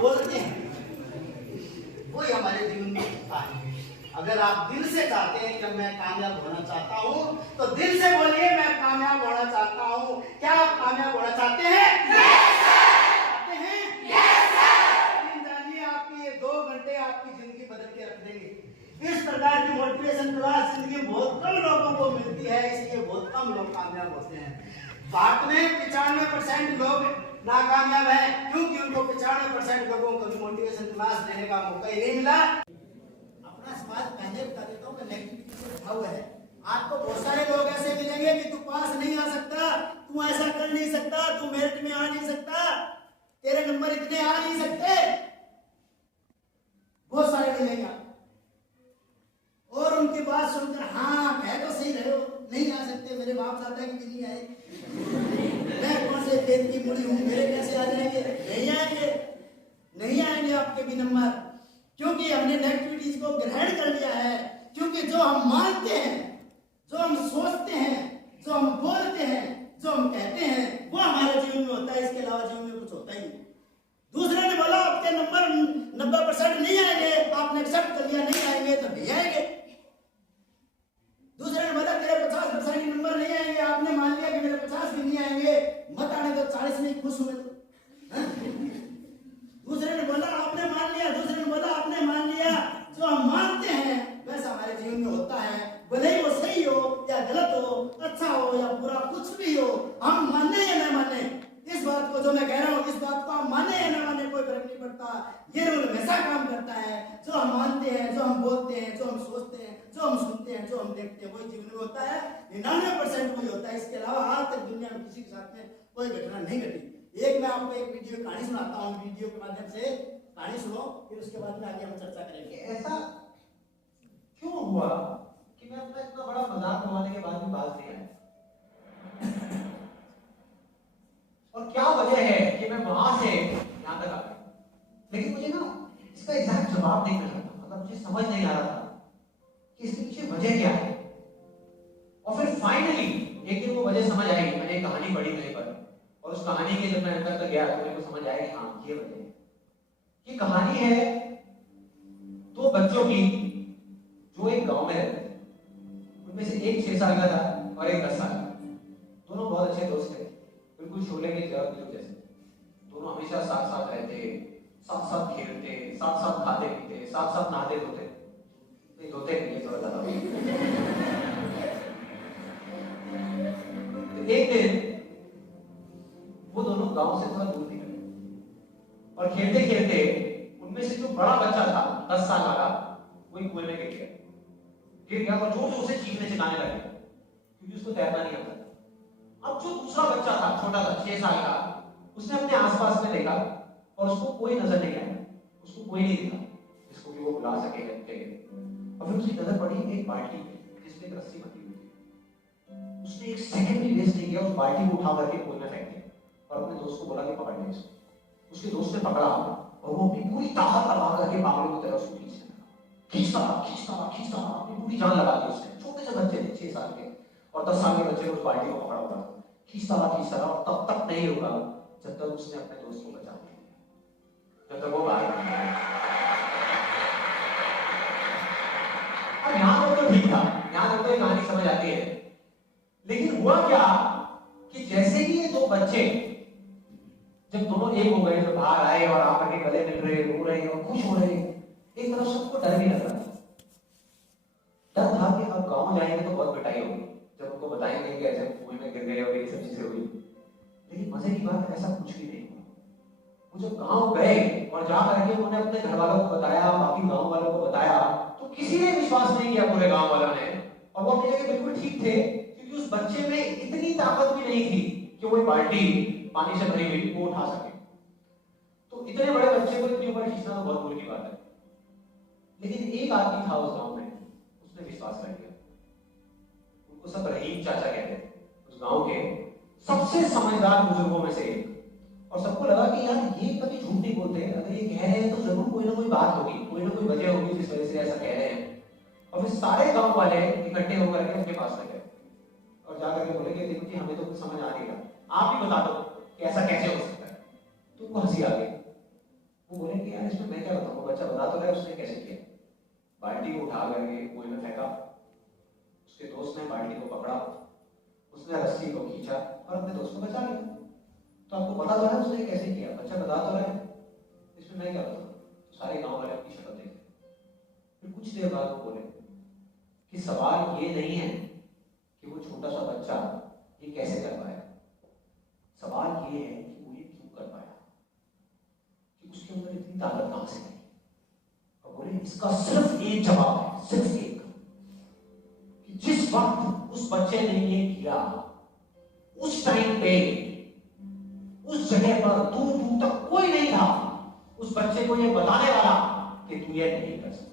बोलते हैं वही हमारे जीवन में होता है। अगर आप दिल से चाहते हैं कि मैं कामयाब होना चाहता हूँ तो दिल से बोलिए मैं कामयाब होना चाहता हूँ। क्या आप कामयाब होना चाहते हैं? चाहते हैं? जानिए आपकी ये 2 घंटे आपकी जिंदगी बदल के रख देंगे। इस प्रकार की मोटिवेशन क्लास जिंदगी में बहुत कम लोगों को मिलती है, इसलिए बहुत कम लोग कामयाब होते हैं। भारत में 95% लोग नाकामयाब है क्योंकि उनको 95% लोगों को मोटिवेशन क्लास देने का मौका ही नहीं मिला। अपना समाज पहले बता देता हूँ कि नेगेटिविटी से भरा हुआ है। आपको बहुत सारे लोग ऐसे मिलेंगे कि तू पास नहीं आ सकता, तू ऐसा कर नहीं सकता, तू मेरिट में आ नहीं सकता, तेरे नंबर इतने आ नहीं सकते, बहुत सारे मिलेंगे। और उनकी बात सुनकर हाँ कह तो सही रहे हो, नहीं आ सकते, मेरे बाप दादा की भी नहीं आए, मैं कौन से खेत की मुड़ी हूं, मेरे कैसे आ जाएंगे? नहीं आएंगे आपके भी नंबर, क्योंकि हमने नेगेटिविटीज को ग्रहण कर लिया है। क्योंकि जो हम मानते हैं, जो हम सोचते हैं, जो हम बोलते हैं, जो हम कहते हैं, वो हमारे जीवन में होता है। इसके अलावा जीवन में कुछ होता ही नहीं। दूसरे ने बोला आपके नंबर 90% नहीं आएंगे, आपने एक्सेप्ट कर लिया नहीं आएंगे तो नहीं आएंगे। दूसरे ने बोला तेरे 50% नंबर नहीं आएंगे, आपने मान लिया कि मेरे 50 भी नहीं आएंगे, मत आने तो 40 में खुश हुए। दूसरे ने बोला आपने मान लिया, दूसरे ने बोला आपने मान लिया। जो हम मानते हैं वैसा हमारे जीवन में होता है, भले ही वो सही हो या गलत हो, अच्छा हो या बुरा, कुछ भी हो, हम माने या न माने इस बात को, जो मैं कह रहा हूँ इस बात को हम माने या न माने कोई फर्क नहीं पड़ता। ये रूल हमेशा काम करता है। जो हम मानते हैं, जो हम बोलते हैं, जो हम सोचते हैं, जो हम सुनते हैं, जो हम देखते हैं, वही जीवन में होता है। 99% वही होता है। इसके अलावा आज तक दुनिया में किसी के साथ में कोई घटना नहीं घटी। एक मैं आपको एक वीडियो कहानी सुनाता हूँ, वीडियो के माध्यम से कहानी सुनो, फिर उसके बाद में आगे हम चर्चा करेंगे। ऐसा क्यों हुआ कि मैं अपना इतना बड़ा मजाक बनाने के बाद भी बात नहीं आया? और क्या वजह है कि मैं वहां से यहां तक आ गया? लेकिन मुझे ना इसका एग्जैक्ट जवाब नहीं मिल रहा था। मतलब मुझे समझ नहीं आ रहा था कि इसके पीछे वजह क्या है। और फिर फाइनली एक दिन वो वजह समझ आई। मैंने एक कहानी पढ़ी कहीं पर, और उस कहानी के जब मैं अंदर तक गया तो मेरे को समझ आया कि हाँ ये वजह है। ये कहानी है 2 बच्चों की जो एक गांव में रहते थे। उनमें से एक 6 साल का था और एक 10 साल का। दोनों बहुत अच्छे दोस्त थे, बिल्कुल शोले के जैसे। दोनों हमेशा साथ साथ रहते, साथ साथ खेलते, साथ साथ खाते पीते, साथ साथ नहाते धोते। नहीं धोते नहीं, थोड़ा ज्यादा। तो एक दिन वो दोनों गांव से थोड़ा दूर निकले और खेलते खेलते उनमें से जो बड़ा बच्चा था 10 साल वाला, वही कुएं में गिर गया और जोर जोर से चीखने चिल्लाने लगे क्योंकि उसको तैरना नहीं आता। अब जो दूसरा बच्चा था, छोटा था 6 साल का, उसने अपने आसपास में देखा और उसको कोई नजर नहीं आया, उसको कोई नहीं दिखा जिसको कि वो बुला सके। और फिर उसकी नजर पड़ी एक बाल्टी पे जिसमें एक रस्सी बंधी हुई थी। उसने एक सेकंड भी वेस्ट नहीं किया, उस बाल्टी को उठा करके कुएं में फेंक दिया और अपने दोस्त को बोला कि पकड़ ले इसको। उसके दोस्त ने पकड़ा और वो अपनी पूरी ताकत लगा करके पागलों की तरह उसको खींचता अपनी पूरी जान लगा दी उसने। छोटे से बच्चे थे 6 साल के और 10 साल के बच्चे ने उस बाल्टी को पकड़ा हुआ, खींचता रहा और तब तक नहीं रुका जब तक उसने अपने दोस्त को बचा लिया, जब तक वो बाहर। अब यहाँ तक तो ठीक था, यहाँ तक तो ये कहानी समझ आती है। लेकिन हुआ क्या कि जैसे ही ये 2 बच्चे जब दोनों एक हो गए, जब बाहर आए और आकर के गले मिल रहे, रो रहे और खुश हो रहे, एक तरफ सबको डर भी लग रहा था। डर था कि अब गांव जाएंगे तो बहुत पिटाई होगी जब उनको बताएंगे कि ऐसे कुएं में गिर गए और ये सब चीजें हुई। लेकिन मजे की बात ऐसा कुछ भी नहीं हुआ। वो जब गांव गए और जा करके उन्होंने अपने घर वालों को बताया, बाकी गांव वालों को बताया, तो किसी ने विश्वास नहीं किया, पूरे गांव वालों ने। और वो अपनी जगह बिल्कुल ठीक थे क्योंकि उस बच्चे में इतनी ताकत भी नहीं थी कि वो बाल्टी पानी से भरी हुई वो उठा सके। तो इतने बड़े बच्चे को इतनी ऊपर खींचना तो बहुत दूर की बात है। लेकिन एक आदमी था उस गांव में, उसने विश्वास कर लिया। उनको सब रहीम चाचा कहते थे, उस गांव के सबसे समझदार बुजुर्गों में से एक। और सबको लगा कि यार ये कभी झूठ नहीं बोलते, अगर ये कह रहे हैं तो जरूर कोई ना कोई बात होगी, कोई ना कोई वजह होगी जिस वजह से ऐसा कह रहे हैं। और फिर सारे गांव वाले इकट्ठे होकर के उनके पास में गए और जाकर के बोले कि देखो जी हमें तो कुछ समझ आ नहीं रहा, आप ही बता दो कि ऐसा कैसे हो सकता है। तो तो उनको हंसी आ गई। वो बोले कि यार इसमें मैं क्या बताऊँ, वो बच्चा बता तो रहा है उसने कैसे किया। बाल्टी को उठा करके कुएं में फेंका, उसके दोस्त ने बाल्टी को पकड़ा, उसने रस्सी को खींचा और अपने दोस्त को बचा लिया। तो आपको पता तो है उसने कैसे किया, बच्चा बता तो रहा है, इसमें मैं क्या बताऊँ। तो सारे गांव वाले अपनी शक्ल देखे। फिर कुछ देर बाद वो बोले कि सवाल ये नहीं है कि वो छोटा सा बच्चा ये कैसे कर पाया, सवाल ये है कि वो ये क्यों कर पाया, कि उसके अंदर इतनी ताकत कहां से आई। और बोले इसका सिर्फ एक जवाब है, सिर्फ एक, कि जिस वक्त उस बच्चे ने ये किया, उस टाइम पे उस जगह पर दूर दूर तक कोई नहीं था उस बच्चे को ये बताने वाला कि तू ये नहीं कर सकता।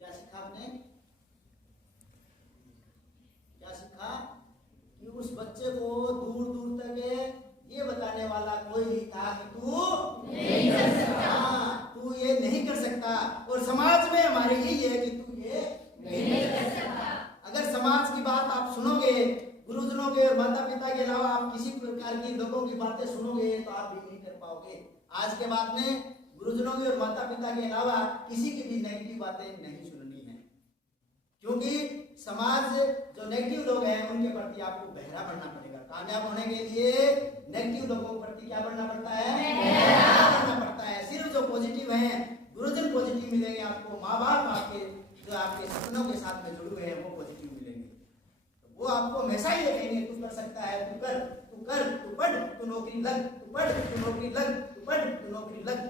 क्या सीखा आपने? क्या सीखा कि उस बच्चे को दूर दूर तक ये बताने वाला कोई नहीं था कि तू नहीं कर सकता। हाँ, तू ये नहीं कर सकता। और समाज में हमारे यही है कि तू ये नहीं कर सकता। अगर समाज की बात आप सुनोगे, गुरुजनों के और माता पिता के अलावा आप किसी प्रकार की लोगों की बातें सुनोगे तो आप भी नहीं कर पाओगे। आज के बाद में गुरुजनों के और माता पिता के अलावा किसी की भी नेगेटिव बातें नहीं सुननी है, क्योंकि समाज जो नेगेटिव लोग हैं उनके प्रति आपको बहरा बनना पड़ेगा। कामयाब होने के लिए नेगेटिव लोगों के प्रति क्या बनना पड़ता है? बहरा बनना पड़ता है। सिर्फ जो पॉजिटिव हैं, गुरुजन पॉजिटिव मिलेंगे आपको, माँ बाप आपके जो आपके सपनों के साथ में जुड़े हुए हैं वो पॉजिटिव मिलेंगे। तो वो आपको हमेशा ही कहेंगे तू कर सकता है, तू कर, तू कर, तू पढ़, तू नौकरी लग, तू पढ़, तू नौकरी लग, तू पढ़, तू नौकरी लग।